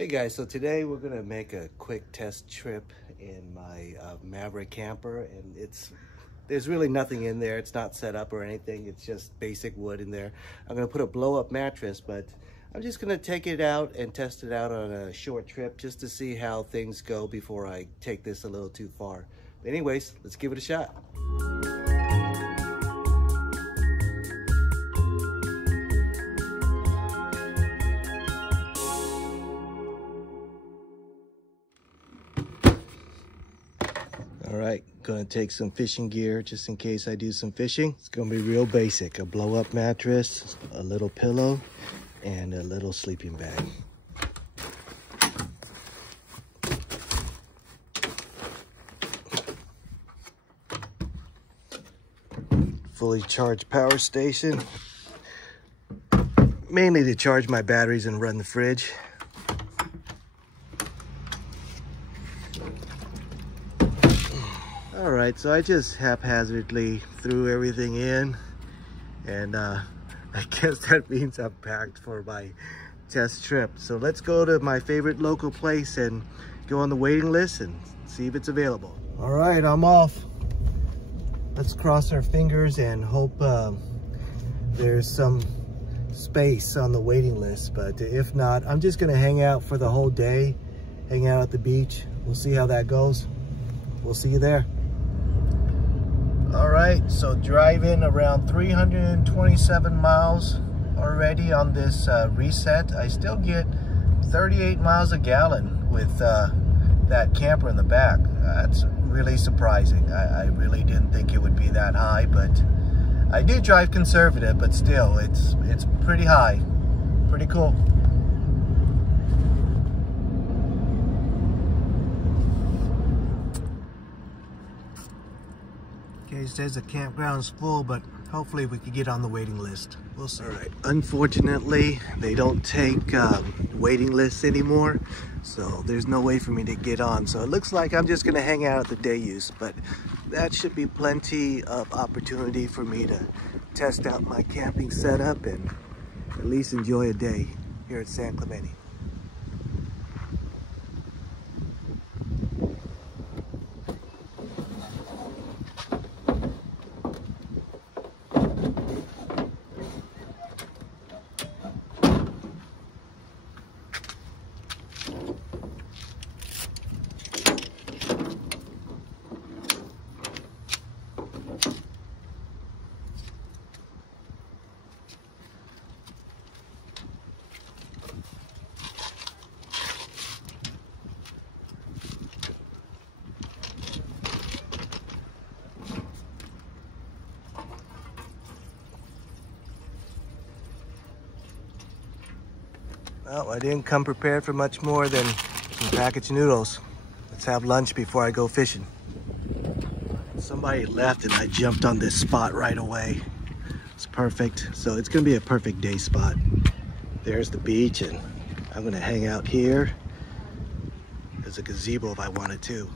Hey guys, so today we're gonna make a quick test trip in my Maverick camper, and there's really nothing in there. It's not set up or anything. It's just basic wood in there. I'm gonna put a blow-up mattress, but I'm just gonna take it out and test it out on a short trip just to see how things go before I take this a little too far. But anyways, let's give it a shot. All right, gonna take some fishing gear just in case I do some fishing. It's gonna be real basic. A blow-up mattress, a little pillow, and a little sleeping bag. Fully charged power station. Mainly to charge my batteries and run the fridge. All right, so I just haphazardly threw everything in, and I guess that means I'm packed for my test trip. So let's go to my favorite local place and go on the waiting list and see if it's available. All right, I'm off. Let's cross our fingers and hope there's some space on the waiting list. But if not, I'm just gonna hang out for the whole day, hang out at the beach. We'll see how that goes. We'll see you there. All right, so driving around 327 miles already on this reset. I still get 38 miles a gallon with that camper in the back. That's really surprising. I really didn't think it would be that high, but I do drive conservative, but still, it's pretty high. Pretty cool. Okay, it says the campground's full, but hopefully we could get on the waiting list. We'll see. All right, unfortunately, they don't take waiting lists anymore, so there's no way for me to get on. So it looks like I'm just gonna hang out at the day use, but that should be plenty of opportunity for me to test out my camping setup and at least enjoy a day here at San Clemente. Well, I didn't come prepared for much more than some packaged noodles. Let's have lunch before I go fishing. Somebody left and I jumped on this spot right away. It's perfect. So it's gonna be a perfect day spot. There's the beach, and I'm gonna hang out here. There's a gazebo if I wanted to.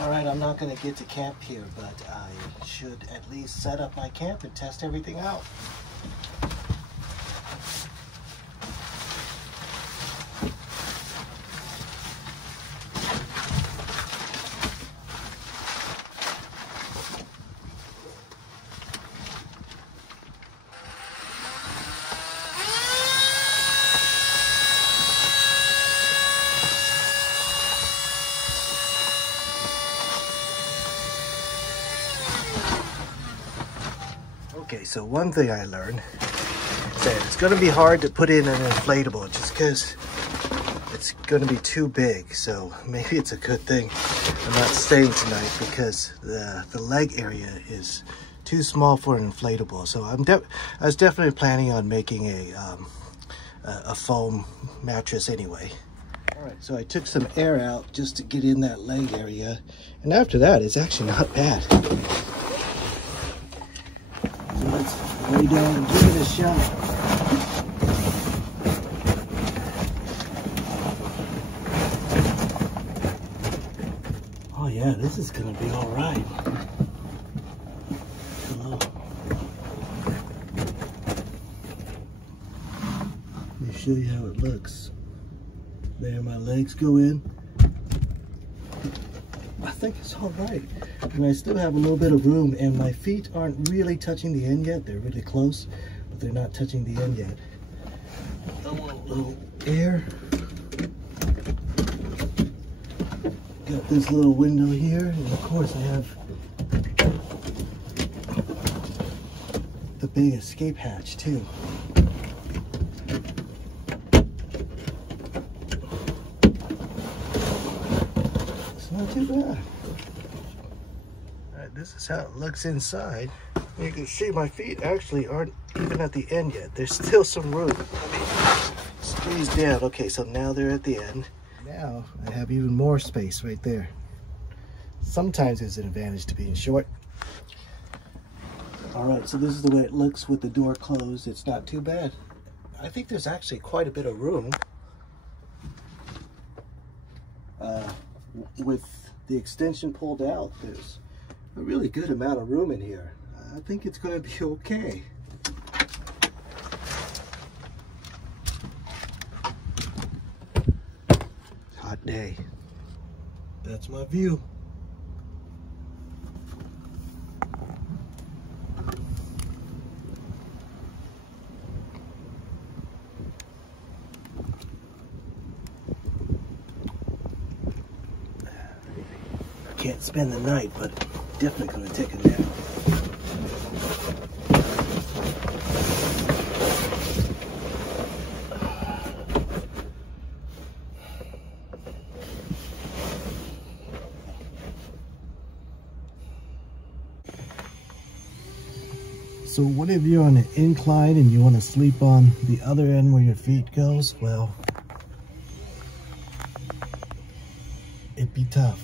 All right, I'm not gonna get to camp here, but I should at least set up my camp and test everything out. Okay, so one thing I learned is that it's gonna be hard to put in an inflatable just because it's gonna be too big. So maybe it's a good thing I'm not staying tonight because the leg area is too small for an inflatable. So I was definitely planning on making a foam mattress anyway. All right, so I took some air out just to get in that leg area. And after that, it's actually not bad. So let's lay down and give it a shot. Oh yeah, this is gonna be all right. Hello. Let me show you how it looks. There, my legs go in. I think it's all right. And I still have a little bit of room, and my feet aren't really touching the end yet. They're really close, but they're not touching the end yet. I want a little air. Got this little window here, and of course I have the big escape hatch too. Not too bad. Alright, this is how it looks inside. You can see my feet actually aren't even at the end yet. There's still some room. Let me squeeze down. Okay, so now they're at the end. Now I have even more space right there. Sometimes it's an advantage to being short. Alright, so this is the way it looks with the door closed. It's not too bad. I think there's actually quite a bit of room. With the extension pulled out, there's a really good amount of room in here. I think it's going to be okay. Hot day. That's my view. Can't spend the night, but definitely gonna take a nap. So what if you're on an incline and you want to sleep on the other end where your feet goes? Well, it'd be tough.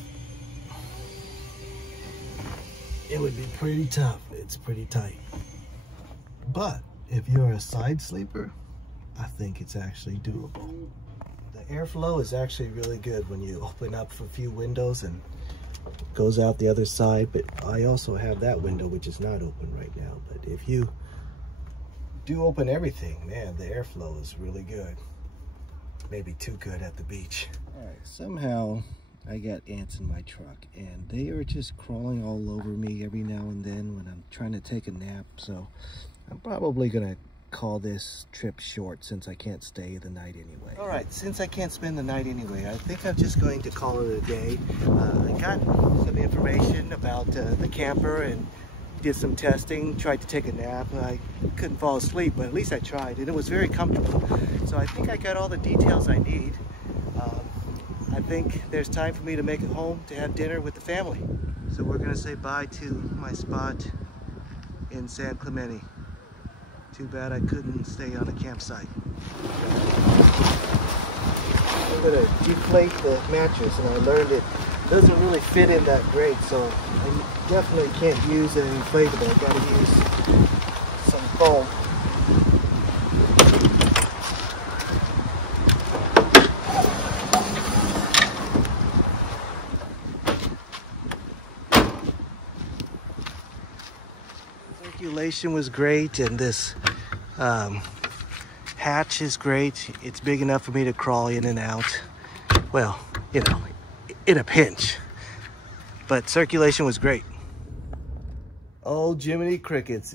It would be pretty tough. It's pretty tight. But if you're a side sleeper, I think it's actually doable. The airflow is actually really good when you open up a few windows and it goes out the other side. But I also have that window which is not open right now. But if you do open everything, man, the airflow is really good. Maybe too good at the beach. All right, somehow I got ants in my truck, and they are just crawling all over me every now and then when I'm trying to take a nap. So I'm probably gonna call this trip short since I can't stay the night anyway. All right, since I can't spend the night anyway, I think I'm just going to call it a day. I got some information about the camper and did some testing, tried to take a nap. I couldn't fall asleep, but at least I tried, and it was very comfortable. So I think I got all the details I need. I think there's time for me to make it home to have dinner with the family. So we're gonna say bye to my spot in San Clemente. Too bad I couldn't stay on a campsite. I'm gonna deflate the mattress, and I learned it doesn't really fit in that great, so I definitely can't use an inflatable. I gotta use some foam. Circulation was great, and this hatch is great. It's big enough for me to crawl in and out. Well, you know, in a pinch. But circulation was great. Oh, Jiminy Crickets.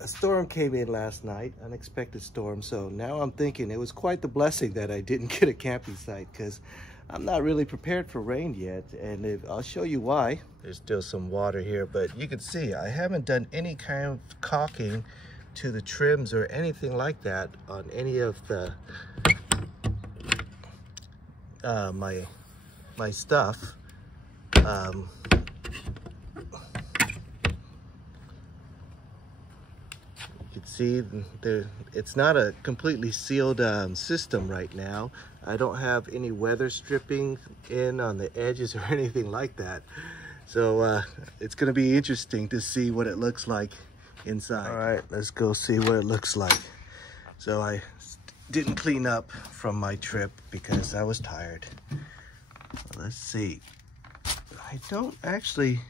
A storm came in last night, unexpected storm. So now I'm thinking it was quite the blessing that I didn't get a camping site, because I'm not really prepared for rain yet, and I'll show you why. There's still some water here, but you can see I haven't done any kind of caulking to the trims or anything like that on any of the my stuff. You can see it's not a completely sealed system right now. I don't have any weather stripping in on the edges or anything like that. So it's gonna be interesting to see what it looks like inside. All right, let's go see what it looks like. So I didn't clean up from my trip because I was tired. Let's see. I don't actually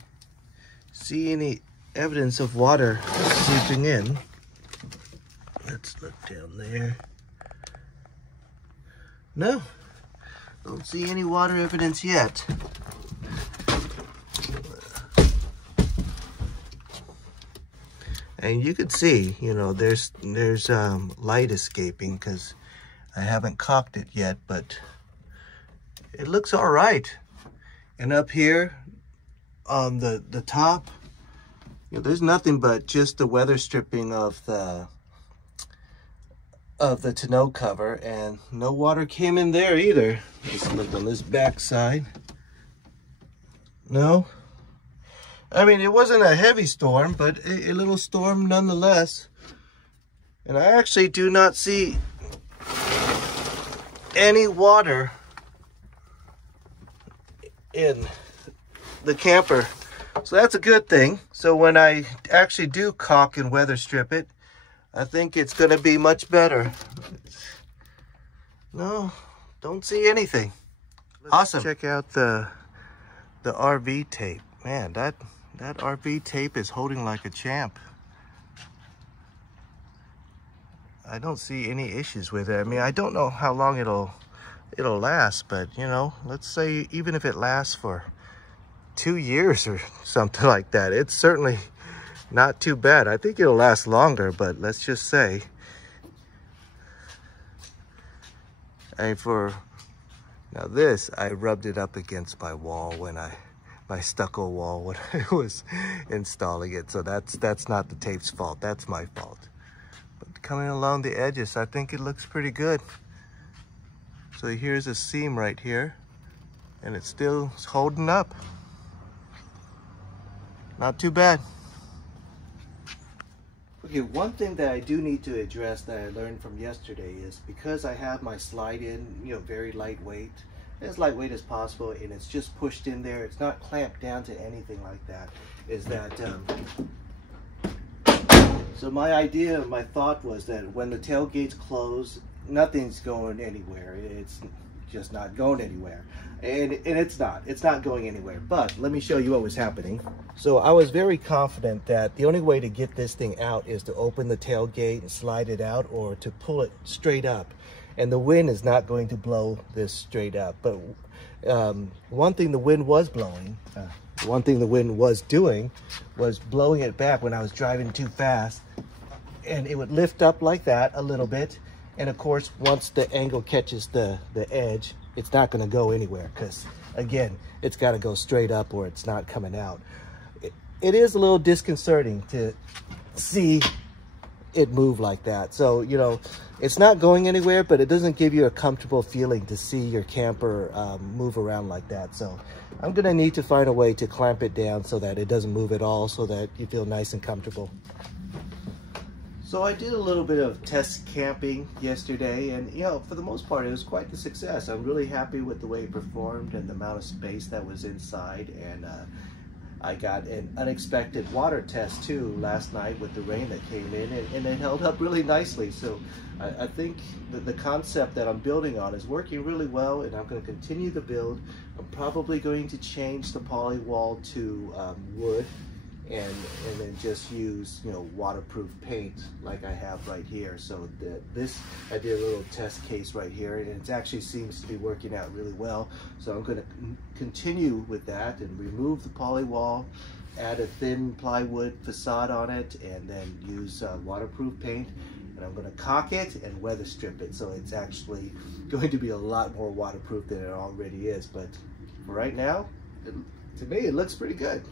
see any evidence of water seeping in. Let's look down there. No, don't see any water evidence yet. And you could see, you know, there's light escaping because I haven't caulked it yet, but it looks all right. And up here on the top, you know, there's nothing but just the weather stripping of the tonneau cover, and no water came in there either. Let's look on this back side. No. I mean, it wasn't a heavy storm, but a little storm nonetheless. And I actually do not see any water in the camper. So that's a good thing. So when I actually do caulk and weather strip it, I think it's going to be much better. No, don't see anything. Awesome. Check out the RV tape. Man, that RV tape is holding like a champ. I don't see any issues with it. I mean, I don't know how long it'll last, but you know, let's say even if it lasts for 2 years or something like that, it's certainly not too bad. I think it'll last longer, but let's just say, now this, I rubbed it up against my wall my stucco wall when I was installing it. So that's not the tape's fault, that's my fault. But coming along the edges, I think it looks pretty good. So here's a seam right here, and it's still holding up. Not too bad. Okay, one thing that I do need to address that I learned from yesterday is because I have my slide in, you know, very lightweight, as lightweight as possible, and it's just pushed in there, it's not clamped down to anything like that, is that, so my idea, my thought was that when the tailgates close, nothing's going anywhere. It's just not going anywhere. And it's not going anywhere. But let me show you what was happening. So I was very confident that the only way to get this thing out is to open the tailgate and slide it out, or to pull it straight up. And the wind is not going to blow this straight up. But one thing the wind was blowing, one thing the wind was doing was blowing it back when I was driving too fast. And it would lift up like that a little bit. And of course, once the angle catches the edge, it's not going to go anywhere because, again, it's got to go straight up or it's not coming out. It is a little disconcerting to see it move like that. So, you know, it's not going anywhere, but it doesn't give you a comfortable feeling to see your camper move around like that. So I'm going to need to find a way to clamp it down so that it doesn't move at all, so that you feel nice and comfortable. So I did a little bit of test camping yesterday, and you know, for the most part, it was quite the success. I'm really happy with the way it performed and the amount of space that was inside. And I got an unexpected water test too last night with the rain that came in, and it held up really nicely. So I think that the concept that I'm building on is working really well, and I'm going to continue the build. I'm probably going to change the poly wall to wood. And then just use, you know, waterproof paint like I have right here. So I did a little test case right here, and it actually seems to be working out really well. So I'm going to continue with that and remove the poly wall, add a thin plywood facade on it, and then use waterproof paint. And I'm going to caulk it and weather strip it, so it's actually going to be a lot more waterproof than it already is. But for right now, to me, it looks pretty good.